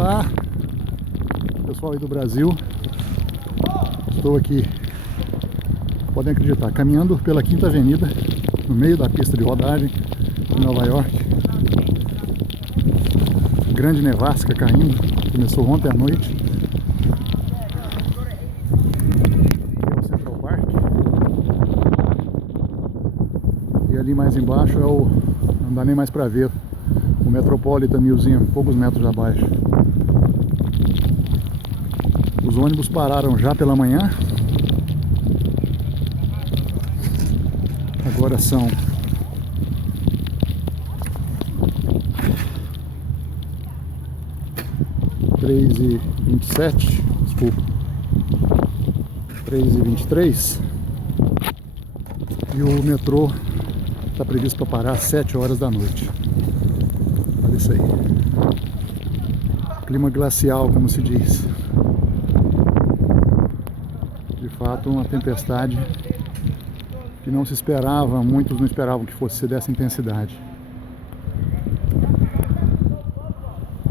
Olá, pessoal aí do Brasil. Estou aqui, podem acreditar, caminhando pela Quinta Avenida, no meio da pista de rodagem em Nova York. Grande nevasca caindo, começou ontem à noite. Aqui é o Central Park. E ali mais embaixo é o... não dá nem mais para ver. O Metropolitan Museum, poucos metros abaixo. Os ônibus pararam já pela manhã. Agora são 3h27, desculpa, 3h23. E o metrô está previsto para parar às 7 horas da noite. Olha isso aí. Clima glacial, como se diz. De fato, uma tempestade que não se esperava, muitos não esperavam que fosse ser dessa intensidade.